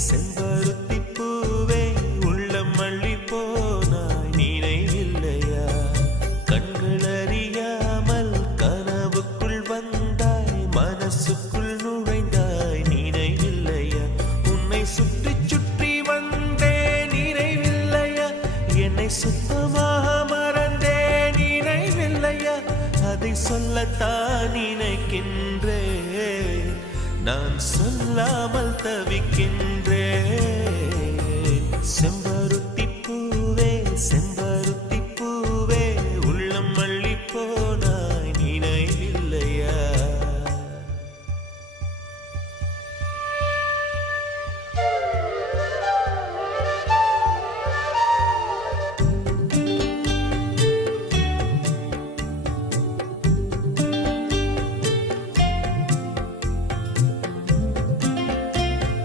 செம்பருத்தி பூவே உள்ளம் மல்லி போனாய் நினைவில்லையா கண்கள் அறியாமல் கனவுக்குள் வந்தாய் மனசுக்குள் நுழைந்தாய் நினைவில்லையா உன்னை சுற்றி சுற்றி வந்தே நினைவில்லையா என்னை சுத்தமாக மறந்தே நினைவில்லையா அதை சொல்லத்தான் நினைக்கின்றேன் நான் சொல்லாமல் தவிக்கின்றேன்